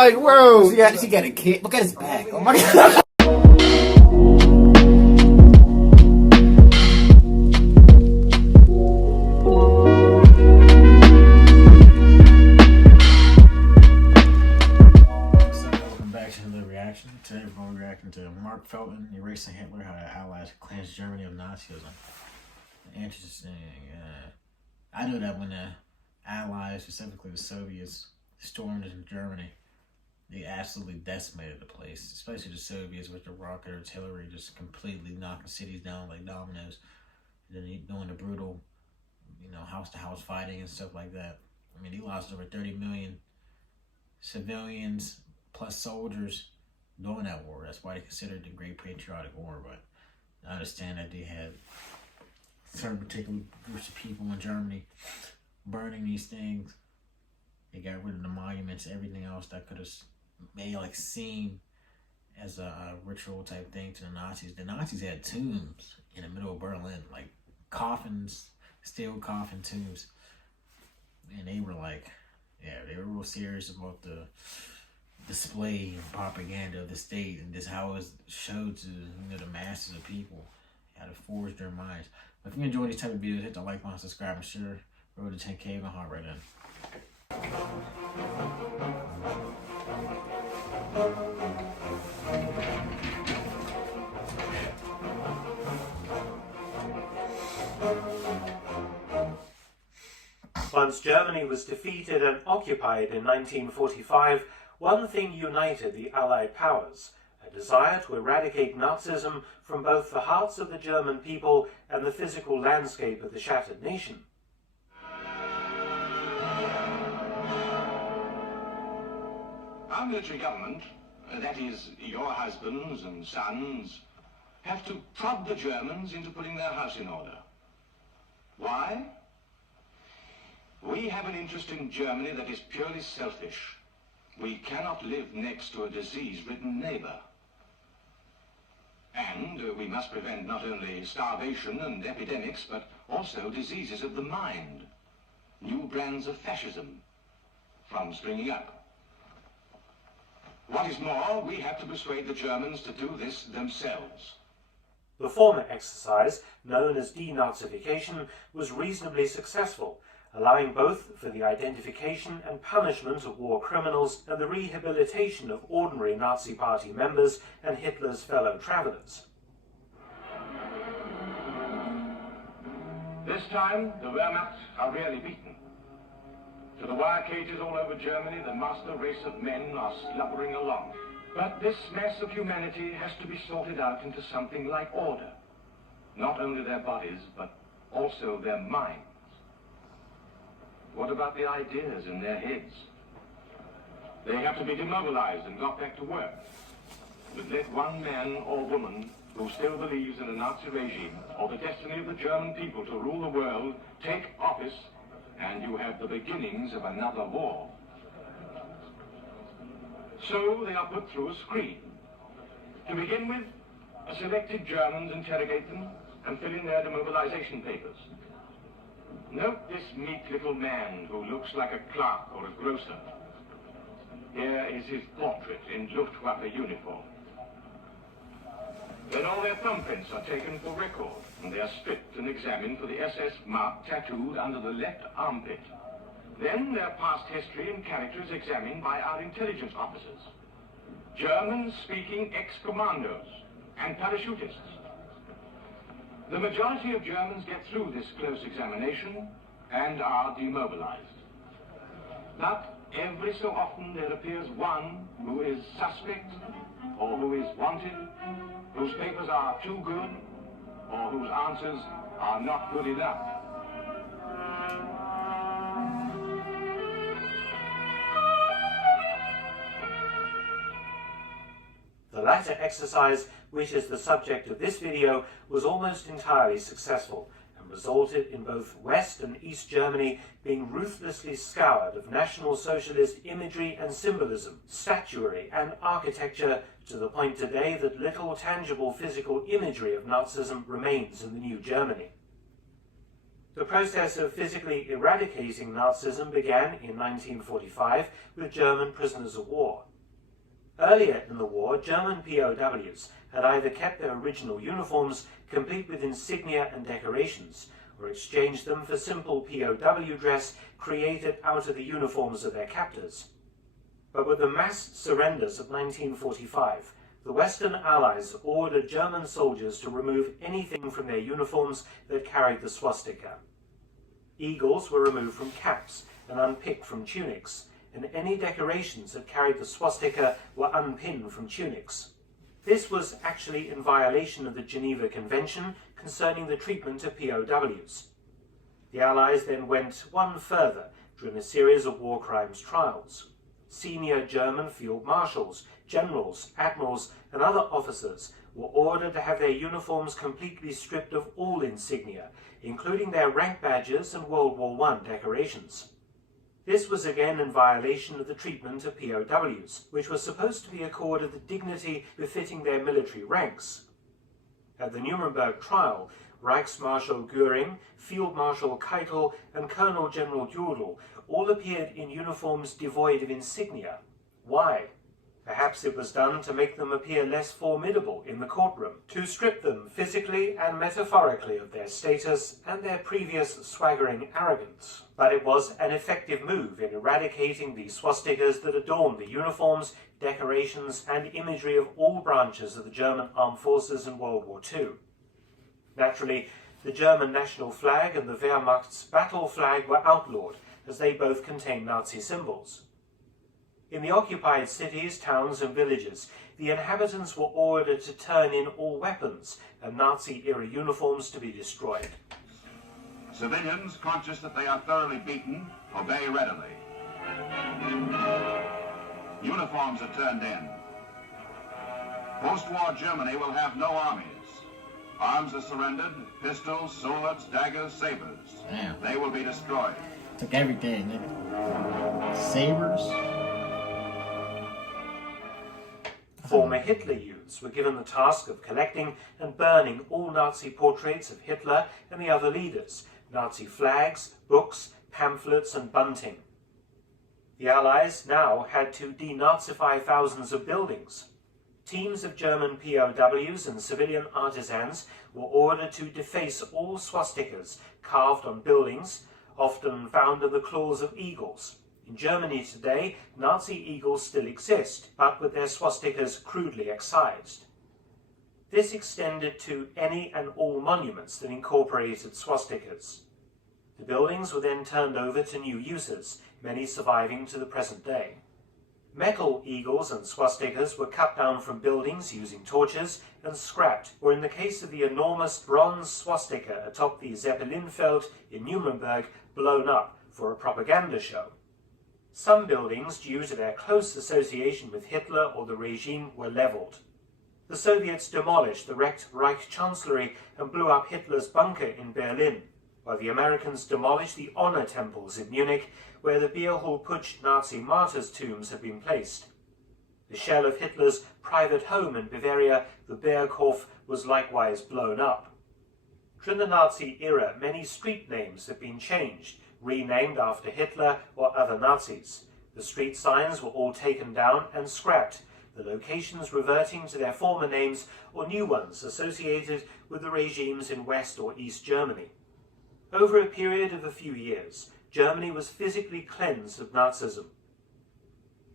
like, bro, yeah, she got a kid. Look at his back. Oh my god. Today we're going to be reacting to Mark Felton erasing Hitler, how the Allies cleansed Germany of Nazism. Interesting. I know that when the Allies, specifically the Soviets, stormed into Germany, they absolutely decimated the place, especially the Soviets with the rocket artillery just completely knocking cities down like dominoes. And then doing the brutal, house-to-house fighting and stuff like that. I mean, he lost over 30 million civilians plus soldiers during that war. That's why they considered it the Great Patriotic War. But I understand that they had certain particular groups of people in Germany burning these things. They got rid of the monuments, everything else that could have made seem as a ritual type thing to the Nazis. The Nazis had tombs in the middle of Berlin, like coffins, steel coffin tombs, and they were they were real serious about the display and propaganda of the state, and just how it was showed to the masses of people, how to forge their minds. But if you enjoy these type of videos, hit the like button, subscribe, and share. Road to 10K, and hard right in. Once Germany was defeated and occupied in 1945, one thing united the Allied powers: a desire to eradicate Nazism from both the hearts of the German people and the physical landscape of the shattered nation. Our military government, that is, your husbands and sons, have to prod the Germans into putting their house in order. Why? We have an interest in Germany that is purely selfish. We cannot live next to a disease-ridden neighbor. And we must prevent not only starvation and epidemics, but also diseases of the mind, new brands of fascism from springing up. What is more, we have to persuade the Germans to do this themselves. The former exercise, known as denazification, was reasonably successful, allowing both for the identification and punishment of war criminals and the rehabilitation of ordinary Nazi Party members and Hitler's fellow travelers. This time, the Wehrmacht are really beaten. To the wire cages all over Germany, the master race of men are slubbering along. But this mess of humanity has to be sorted out into something like order. Not only their bodies, but also their minds. What about the ideas in their heads? They have to be demobilized and got back to work. But let one man or woman who still believes in a Nazi regime or the destiny of the German people to rule the world take office, and you have the beginnings of another war. So they are put through a screen. To begin with, selected Germans interrogate them and fill in their demobilization papers. Note this meek little man who looks like a clerk or a grocer. Here is his portrait in Luftwaffe uniform. Then all their thumbprints are taken for record, and they are stripped and examined for the SS mark tattooed under the left armpit. Then their past history and characters examined by our intelligence officers. German-speaking ex-commandos and parachutists. The majority of Germans get through this close examination and are demobilized. But every so often there appears one who is suspect, or who is wanted, whose papers are too good, or whose answers are not good enough. The latter exercise, which is the subject of this video, was almost entirely successful and resulted in both West and East Germany being ruthlessly scoured of National Socialist imagery and symbolism, statuary and architecture, to the point today that little tangible physical imagery of Nazism remains in the new Germany. The process of physically eradicating Nazism began in 1945 with German prisoners of war. Earlier in the war, German POWs had either kept their original uniforms, complete with insignia and decorations, or exchanged them for simple POW dress created out of the uniforms of their captors. But with the mass surrenders of 1945, the Western Allies ordered German soldiers to remove anything from their uniforms that carried the swastika. Eagles were removed from caps and unpicked from tunics, and any decorations that carried the swastika were unpinned from tunics. This was actually in violation of the Geneva Convention concerning the treatment of POWs. The Allies then went one further during a series of war crimes trials. Senior German field marshals, generals, admirals, and other officers were ordered to have their uniforms completely stripped of all insignia, including their rank badges and World War I decorations. This was again in violation of the treatment of POWs, which were supposed to be accorded the dignity befitting their military ranks. At the Nuremberg trial, Reichsmarschall Göring, Field Marshal Keitel, and Colonel General Jodl all appeared in uniforms devoid of insignia. Why? Perhaps it was done to make them appear less formidable in the courtroom, to strip them physically and metaphorically of their status and their previous swaggering arrogance. But it was an effective move in eradicating the swastikas that adorned the uniforms, decorations, and imagery of all branches of the German armed forces in World War II. Naturally, the German national flag and the Wehrmacht's battle flag were outlawed, as they both contained Nazi symbols. In the occupied cities, towns, and villages, the inhabitants were ordered to turn in all weapons and Nazi-era uniforms to be destroyed. Civilians, conscious that they are thoroughly beaten, obey readily. Uniforms are turned in. Post-war Germany will have no armies. Arms are surrendered, pistols, swords, daggers, sabers. Damn. They will be destroyed. Took everything, nigga. Sabers. Former Hitler youths were given the task of collecting and burning all Nazi portraits of Hitler and the other leaders, Nazi flags, books, pamphlets, and bunting. The Allies now had to denazify thousands of buildings. Teams of German POWs and civilian artisans were ordered to deface all swastikas carved on buildings, often found in the claws of eagles. In Germany today, Nazi eagles still exist, but with their swastikas crudely excised. This extended to any and all monuments that incorporated swastikas. The buildings were then turned over to new users, many surviving to the present day. Metal eagles and swastikas were cut down from buildings using torches and scrapped, or in the case of the enormous bronze swastika atop the Zeppelinfeld in Nuremberg, blown up for a propaganda show. Some buildings, due to their close association with Hitler or the regime, were leveled. The Soviets demolished the wrecked Reich Chancellery and blew up Hitler's bunker in Berlin, while the Americans demolished the honor temples in Munich, where the Bierhol-Putsch Nazi martyrs' tombs had been placed. The shell of Hitler's private home in Bavaria, the Berghof, was likewise blown up. During the Nazi era, many street names have been changed, renamed after Hitler or other Nazis. The street signs were all taken down and scrapped, the locations reverting to their former names or new ones associated with the regimes in West or East Germany. Over a period of a few years, Germany was physically cleansed of Nazism.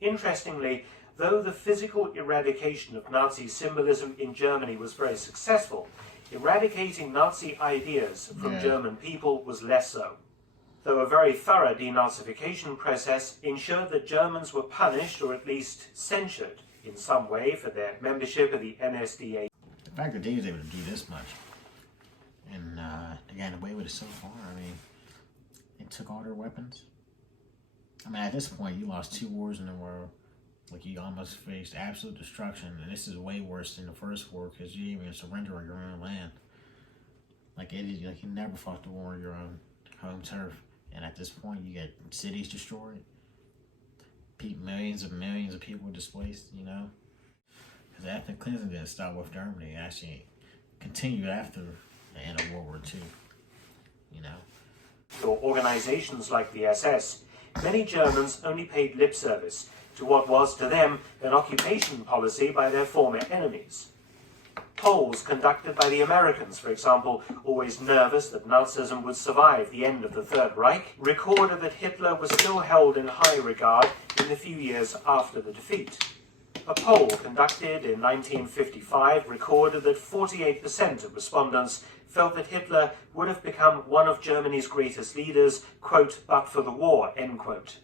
Interestingly, though the physical eradication of Nazi symbolism in Germany was very successful, eradicating Nazi ideas from German people was less so. Though a very thorough denazification process ensured that Germans were punished or at least censured in some way for their membership of the NSDAP. The fact that they was able to do this much and they got away with it so far, I mean, they took all their weapons. I mean, at this point, you lost 2 wars in the world. Like, you almost faced absolute destruction, and this is way worse than the first war because you didn't even surrender on your own land. Like, you never fought the war on your own home turf. And at this point, you get cities destroyed, millions of people displaced, you know. Because the ethnic cleansing didn't stop with Germany. It actually continued after the end of World War II, you know. For organizations like the SS, many Germans only paid lip service to what was to them an occupation policy by their former enemies. Polls conducted by the Americans, for example, always nervous that Nazism would survive the end of the Third Reich, recorded that Hitler was still held in high regard in the few years after the defeat. A poll conducted in 1955 recorded that 48% of respondents felt that Hitler would have become one of Germany's greatest leaders, quote, but for the war, end quote.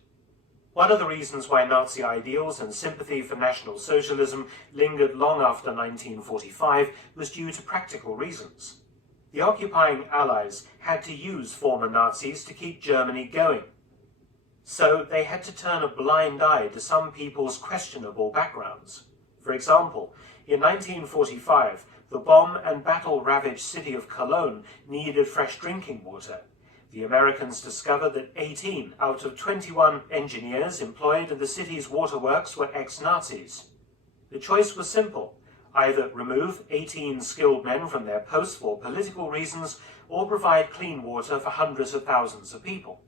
One of the reasons why Nazi ideals and sympathy for National Socialism lingered long after 1945 was due to practical reasons. The occupying Allies had to use former Nazis to keep Germany going. So they had to turn a blind eye to some people's questionable backgrounds. For example, in 1945, the bomb and battle-ravaged city of Cologne needed fresh drinking water. The Americans discovered that 18 out of 21 engineers employed in the city's waterworks were ex-Nazis. The choice was simple: either remove 18 skilled men from their posts for political reasons, or provide clean water for hundreds of thousands of people.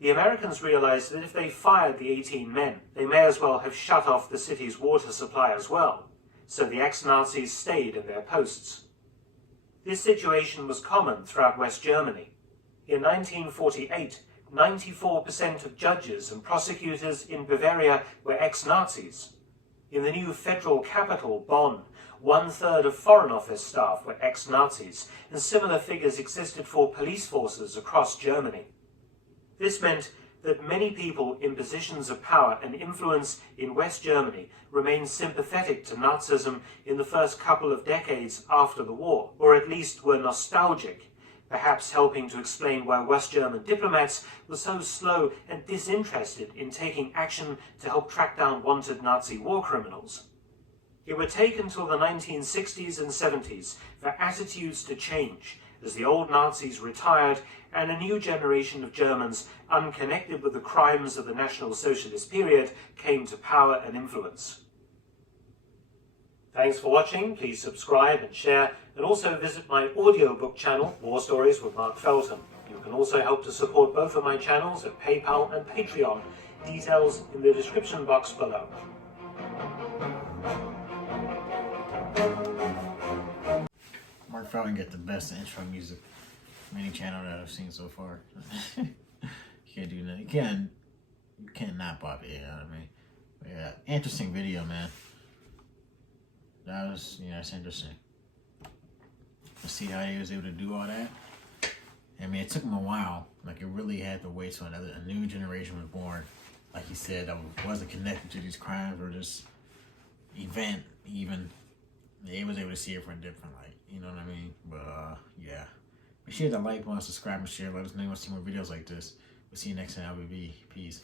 The Americans realized that if they fired the 18 men, they may as well have shut off the city's water supply as well, so the ex-Nazis stayed in their posts. This situation was common throughout West Germany. In 1948, 94% of judges and prosecutors in Bavaria were ex-Nazis. In the new federal capital, Bonn, 1/3 of Foreign Office staff were ex-Nazis, and similar figures existed for police forces across Germany. This meant that many people in positions of power and influence in West Germany remained sympathetic to Nazism in the first couple of decades after the war, or at least were nostalgic, perhaps helping to explain why West German diplomats were so slow and disinterested in taking action to help track down wanted Nazi war criminals. It would take until the 1960s and 70s for attitudes to change as the old Nazis retired and a new generation of Germans unconnected with the crimes of the National Socialist period came to power and influence. Thanks for watching. Please subscribe and share, and also visit my audiobook channel, War Stories with Mark Felton. You can also help to support both of my channels at PayPal and Patreon. Details in the description box below. Mark Felton get the best intro music from any channel that I've seen so far. You can't do nothing. You can't not pop it, you know what I mean? But yeah, interesting video, man. That was, it's interesting. To see how he was able to do all that. I mean, it took him a while. Like, it really had to wait till a new generation was born. Like he said, that wasn't connected to these crimes or this event, even. They was able to see it from a different light. You know what I mean? But, yeah. Make sure to like button, subscribe, and share. Let us know you want to see more videos like this. We'll see you next time. LBB. Peace.